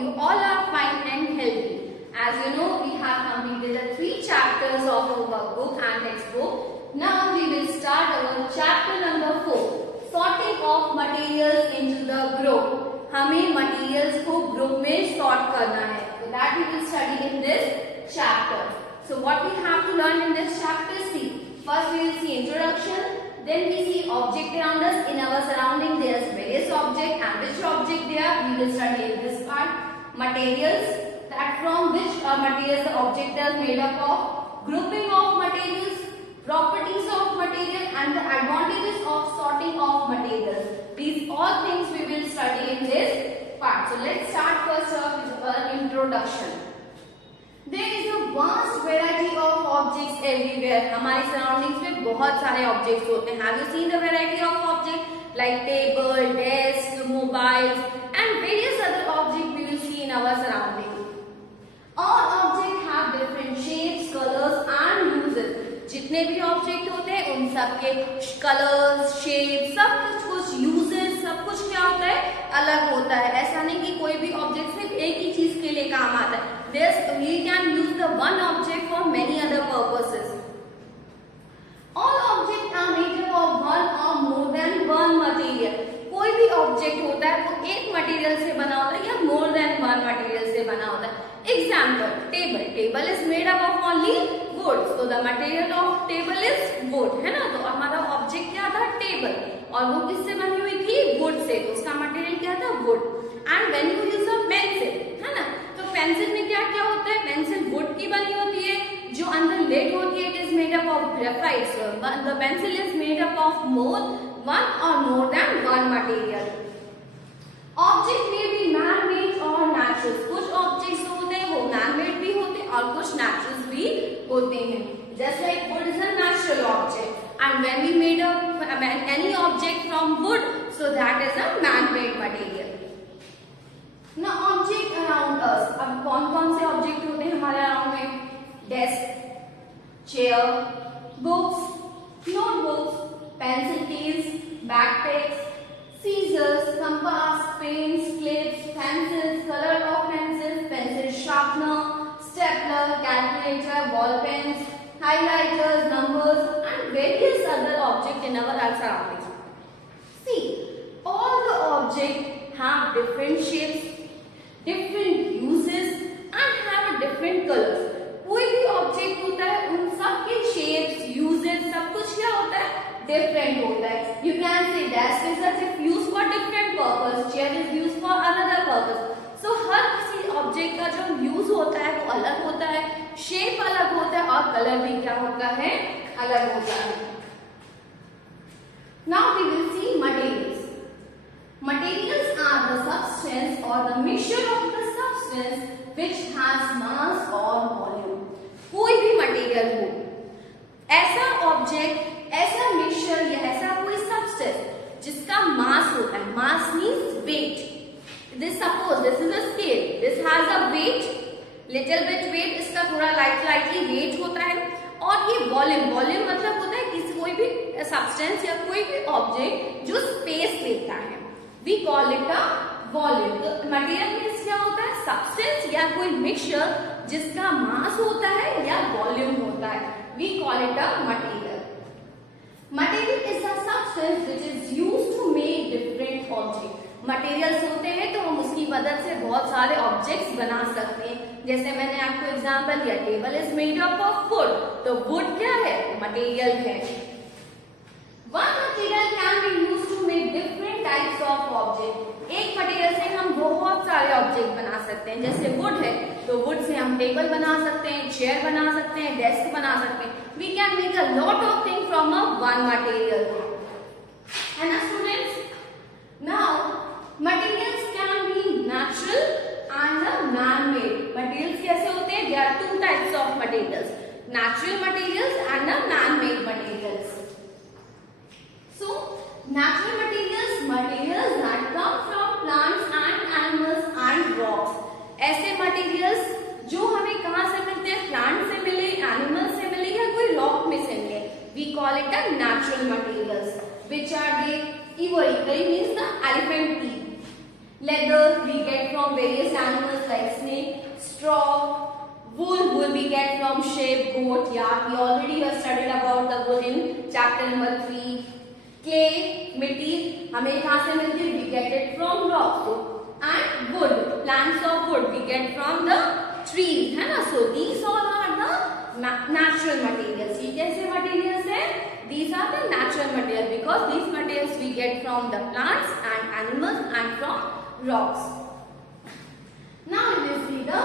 you all are fine and healthy. As you know, we have completed the 3 chapters of our workbook and textbook. Now we will start our chapter number 4, sorting of materials into the group. हमें materials को group में sort करना है. So that we will study in this chapter. So what we have to learn in this chapter? See, first we will see introduction. Then we see object around us. In our surrounding there is various object, and which object there we will study in this part. Materials, that from which materials the object is made up of. Grouping of materials, properties of material, and the advantages of sorting of materials. These all things we will study in this part. So let's start first with an introduction. There is a vast variety of objects everywhere. हमारे surroundings में बहुत सारे objects होते हैं. Have you seen the variety of objects like table, desk, mobiles, and various other objects we will see in our surroundings. All objects have different shapes, colors, and uses. जितने भी object होते हैं उन सब के colors, shapes, सब कुछ uses, सब कुछ क्या होता है अलग होता है. ऐसा नहीं कि कोई भी object सिर्फ एक ही चीज के लिए काम आता है. This we can use the one object for many other purposes. All objects are made up of one or more than one material. कोई भी object होता है वो एक material से बना होता है या more than one material से बना होता है. Example, table. Table is made up of only wood. So the material of table is wood, है ना. तो हमारा object क्या था? Table. और वो किससे बनी हुई थी? Wood से. तो उसका material क्या था? Wood. And when you use a pencil, है ना, पेंसिल में क्या क्या होता है? पेंसिल वुड की बनी होती है. जो अंदर लेड होती है it is made up of graphite. So the pencil is made up of one or more than one material. Object में भी मैन मेड और नेचुरल. कुछ ऑब्जेक्ट्स होते हैं वो मैन मेड भी होते हैं और कुछ नेचुरल भी होते हैं. Just like wood is a natural object and when we made any object from wood so that is a man made material. Now object around us. अब कौन कौन से ऑब्जेक्ट होते हैं हमारे अराउंड में? Desk, chair, books, notebooks, pencil case, backpacks, scissors, compass, pens, clips, pencils, colour of pencils, pencil sharpener, stapler, calculator, ball pens, highlighters, numbers, and various other objects in our surroundings. See, all the objects have different shapes, different uses and have different colors. कोई भी ऑब्जेक्ट होता है उन सब के shapes, uses, सब कुछ क्या होता है? डिफरेंट होता है. You can say desk is use for different purpose, chair is use for another purpose. So हर किसी ऑब्जेक्ट का जो यूज होता है वो अलग होता है, शेप अलग होता है और कलर भी क्या होता है? अलग होता है. Now we will see materials. Materials are the substance or the mixture of the substance which has mass or volume. कोई भी मटेरियल हो, ऐसा ऑब्जेक्ट, ऐसा मिक्सचर या ऐसा कोई सब्सटेंस जिसका मास होता है. Mass means weight. This suppose this is a scale. This has a weight, little bit weight. इसका थोड़ा lightly weight होता है. और ये वॉल्यूम, वॉल्यूम मतलब होता है किसी कोई भी सब्सटेंस या कोई भी ऑब्जेक्ट जो स्पेस लेता है. We call it a volume. तो मटेरियल मीन्स क्या होता है? सब्सटेंस या कोई मिक्सचर जिसका मास होता है या वॉल्यूम होता है. We call it a material. Material is a substance which is used to make different objects. Materials होते हैं तो हम उसकी मदद से बहुत सारे ऑब्जेक्ट्स बना सकते हैं. जैसे मैंने आपको एग्जांपल दिया, table is made up of would. तो वुड क्या है? मटेरियल है. One material can be used to make different types of objects. एक मटेरियल से हम बहुत सारे ऑब्जेक्ट बना सकते हैं. जैसे वुड है तो वुड से हम टेबल बना सकते हैं, चेयर बना सकते हैं, डेस्क बना सकते हैं. We can make a lot of things from a one material. है ना students? Now materials can be natural and man-made. Materials कैसे होते हैं? There are two types of materials: natural materials and man-made materials. So, natural materials, materials that come from plants and animals and rocks. ऐसे materials जो हमें कहाँ से मिलते हैं? प्लांट से मिले, एनिमल से मिले या कोई रॉक में से मिले. We call it a natural materials. Which are they? Ivory. Ivory means the elephant teeth. leather we get from various animals like snake, straw, wool we get from sheep, goat, yak. We already have studied about the wool in chapter number 3. Clay, मिट्टी हमें कहाँ से मिलती है? We get it from rocks. So, and wood, plants of wood we get from the trees, है ना? So these all are the natural materials. ये कैसे materials है? These are the natural materials because these materials we get from the plants and animals and from rocks. Now we will see the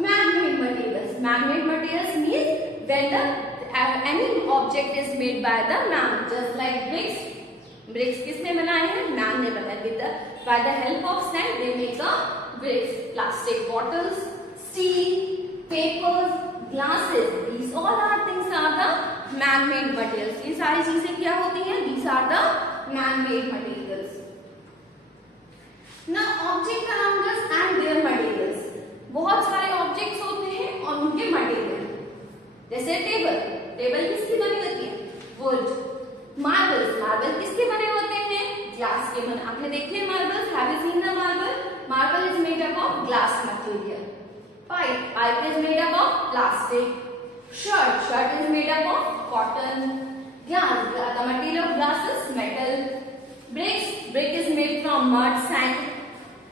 man-made materials. Man-made materials means when any object is made by the man, just like bricks. Bricks किसने बनाए हैं? Man ने बनाए. By the help of sand they make a bricks. Plastic bottles, steel, papers, glasses. These all are things are the man-made materials. ये सारी चीजें क्या होती हैं? These are the man-made materials. Now object around us and their materials. बहुत सारे objects होते हैं और उनके material. जैसे टेबल. टेबल किसकी बनी होती है? Wood. Marbles. Marble किसके बने होते हैं? Glass के बने. आपने देखे marbles? Have you seen the marble? Marble is made up of glass material. Pipe. Pipe is made up of plastic. Shirt. Shirt is made up of cotton. Glass. The material of glass is metal. Bricks. Brick is made from mud, sand.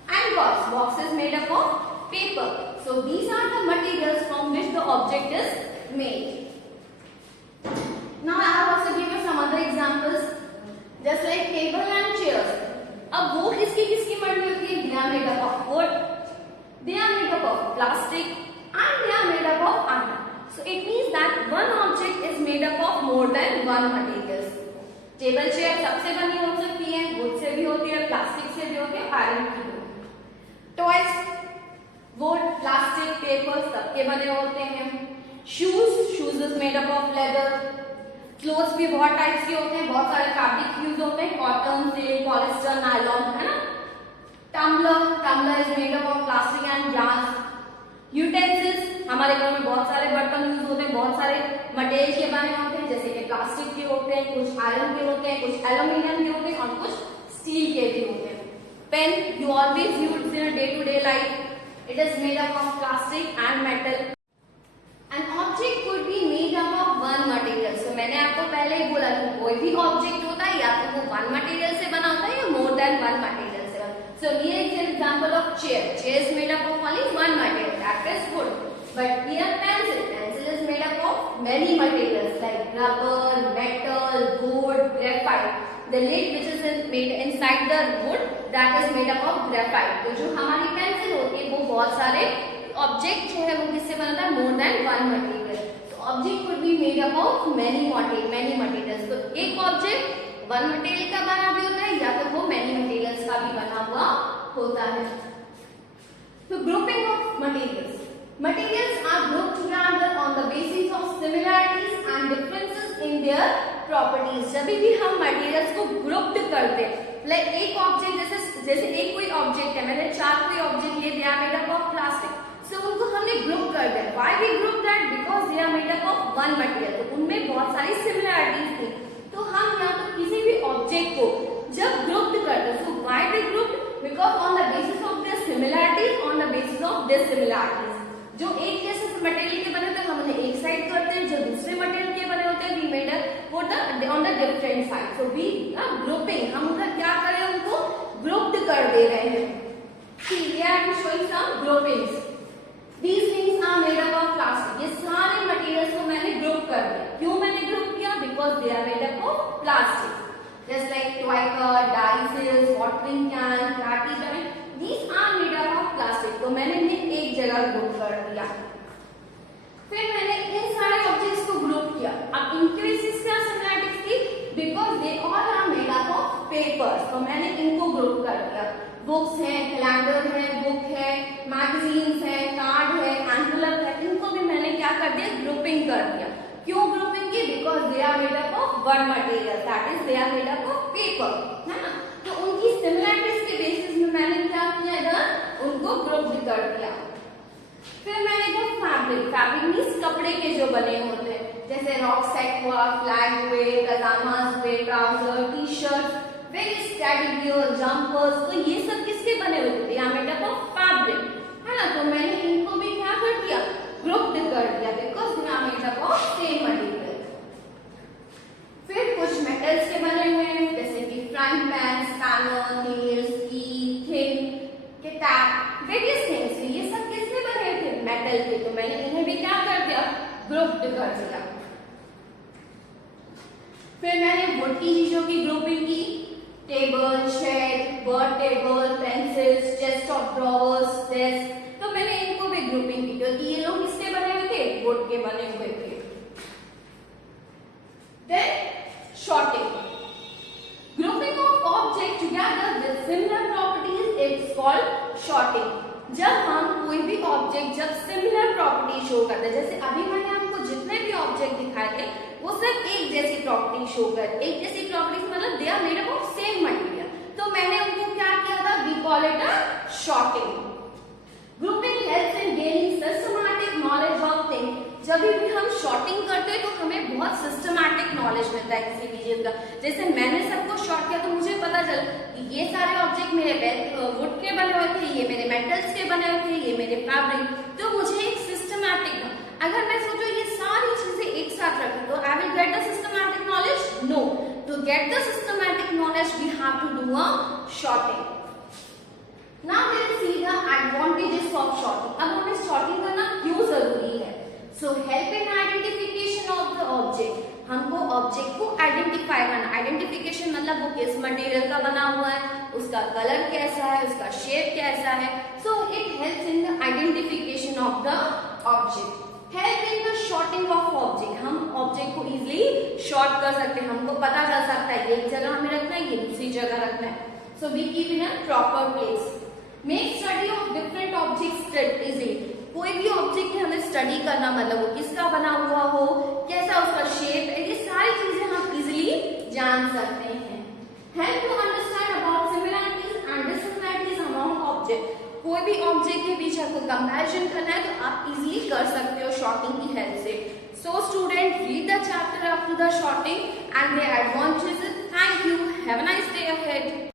And box. Box is made up of paper. So these are the materials from which the object is made. Now I have also given some other examples, just like table and chairs. अब वो किसकी किसकी बनी होती है? They are made up of wood, they are made up of plastic, and they are made up of iron. So it means that one object is made up of more than one materials. Table chair सबसे बनी हो सकती है, wood से भी होती है, plastic से भी होती है, iron की भी. Toys, wood, plastic, paper सबके बने होते हैं. Shoes is made up of leather. Clothes भी बहुत टाइप्स के होते हैं, बहुत सारे फैब्रिक यूज होते हैं, कॉटन, सिल्क, पॉलिस्टर, नायलॉन, है ना. Tumbler is made up of plastic and glass. Utensils, हमारे घर में बहुत सारे बर्तन यूज होते हैं, बहुत सारे मटेरियल के बने होते हैं, जैसे कि प्लास्टिक के होते हैं, कुछ आयरन के होते हैं, कुछ एल्यूमिनियम के होते हैं और कुछ स्टील के भी होते हैं. Pen you always use in day to day life. It is made up of plastic and metal. An object could be made up of one material. So मैंने आपको पहले ही बोला कि कोई भी ऑब्जेक्ट होता है या तो वो one material से बना होता है या more than one material से बना. So here is an example of chair. Chair is made up of only one material, that is wood. But here pencil. Pencil is made up of many materials like rubber, metal, wood, graphite. The lid which is made inside the wood, that is made up of graphite. तो जो हमारी पेंसिल होती है वो बहुत सारे ऑब्जेक्ट जो है वो किससे बनता है? More than one material. तो object could be made up of many materials. तो एक ऑब्जेक्ट वन मटेरियल का बना भी होता है या तो वो मेनी मटेरियल्स का भी बना हुआ होता है. तो grouping of materials. Materials are grouped together on the basis of similarities and differences in their properties. जब भी हम मटेरियल्स को ग्रुप्ड करते हैं, लाइक एक ऑब्जेक्ट जैसे एक कोई ऑब्जेक्ट है, मैंने चार कोई ऑब्जेक्ट लिए, they are made up of plastic. So, उनको हमने ग्रुप कर दिया. Why we group that? Because they are made up of one material. तो उनमें बहुत सारी सिमिलरिटीज थी. तो हम यहाँ तो किसी भी ऑब्जेक्ट को जब ग्रुप करते हैं, so why we group? Because on the basis of their similarities, on the basis of their similarities. जो एक जैसे मटेरियल के बने होते हैं हम उन्हें एक साइड करते हैं, जो दूसरे मटेरियल के बने होते हैं we made on the different side. So we grouping, हम उधर क्या कर रहे हैं? उनको ग्रुप्ड कर दे रहे हैं. See, here I am showing some groupings. These things are made up of plastic. ये सारे materials को मैंने group कर दिया. क्यों मैंने group किया? Because they are made up of plastic. Just like toy car, dices, watering can, flatty pen. These are made up of plastic. तो मैंने इन्हें एक जगह group कर दिया. फिर मैंने इन सारे objects को group किया. अब इनके बेसिस क्या similarities थी? Because they all are made up of papers. तो मैंने इनको group कर दिया. बुक्स है, कैलेंडर है, बुक है, मैगजीन्स है, कार्ड है, एनवेलप है, इनको भी मैंने क्या कर दिया? ग्रुपिंग कर दिया. क्यों ग्रुपिंग की? Because they are made up of one material, that is they are made up of paper, है ना. तो उनकी सिमिलरिटीज के बेसिस में मैंने क्या किया? इधर उनको ग्रुप कर दिया. फिर मैंने इधर फैब्रिक मीन्स कपड़े के जो बने होते हैं, जैसे रॉक सेट हुआ, फ्लैग हुए, पजामास हुए, trouser, T shirt, various teddy bear, jumpers, तो ये सब किसके बने हुए थे? They are made up of fabric, है ना। तो मैंने इनको भी क्या कर दिया? ग्रुप कर दिया, because they are made up of same material. फिर कुछ मेटल्स के बने हुए हैं, जैसे कि frying pan, spanner, nails, key, thing, किताब, वेरियस थिंग्स। ये सब किसके बने थे? मेटल के। तो मैंने इन्हें भी क्या कर दिया? ग्रुप कर दिया। फिर मैंने वुड की चीजों की ग्रुपिंग की, table, chair, bird table, pencils, chest of drawers, desk, तो मैंने इनको भी ग्रुपिंग की, क्योंकि ये लोग किसके बने हुए थे? वुड के बने हुए थे। Then sorting, grouping of object together with similar properties is called sorting। जब हम कोई भी ऑब्जेक्ट जब सिमिलर प्रॉपर्टी शो करते हैं, जैसे अभी मैंने आपको जितने भी ऑब्जेक्ट दिखाए थे वो सब एक जैसी प्रॉपर्टी शो कर, एक जैसी प्रॉपर्टी मतलब they are made up of same material, तो मैंने उनको क्या किया था? We call it a sorting। Grouping helps in gaining systematic knowledge of thing. जब भी हम शॉर्टिंग करते हैं तो हमें बहुत सिस्टमैटिक नॉलेज मिलता है किसी भी चीज का। जैसे मैंने सबको शॉर्ट किया तो मुझे पता चल कि ये सारे ऑब्जेक्ट मेरे वुड के बने हुए थे, ये मेरे मेटल्स के बने हुए थे, ये मेरे फैब्रिक, तो मुझे एक सिस्टमैटिक। अगर मैं सोचूं ये सारी चीजें एक साथ रखूं तो I will get the systematic knowledge? No. To get the systematic knowledge we have to do a sorting. Now we will see the advantages of sorting। अब हमें sorting करना क्यों जरूरी है? So help in identification of the object। हमको ऑब्जेक्ट को आइडेंटिफाई करना। आइडेंटिफिकेशन मतलब वो किस मटेरियल का बना हुआ है, उसका कलर कैसा है, उसका शेप कैसा है। So it helps in the identification of the object। Help in the sorting of object। हम ऑब्जेक्ट को इजिली सॉर्ट कर सकते हैं, हमको पता चल सकता है ये एक जगह हमें रखना है, ये दूसरी जगह रखना है। So we keep in a proper place। Make study of different objects easily। कोई भी ऑब्जेक्ट हमें स्टडी करना मतलब वो किसका बना हुआ हो, कैसा उसका शेप है, ये सारी चीजें हम इजिली जान सकते हैं। Help to understand about similarities and dissimilarities among object. कोई भी ऑब्जेक्ट के बीच आपको कंपैरिजन करना है तो आप इजिली कर सकते हो शॉर्टिंग की हेल्प से। So student, read the chapter up to the sorting and their advantages. Thank you, have a nice day ahead.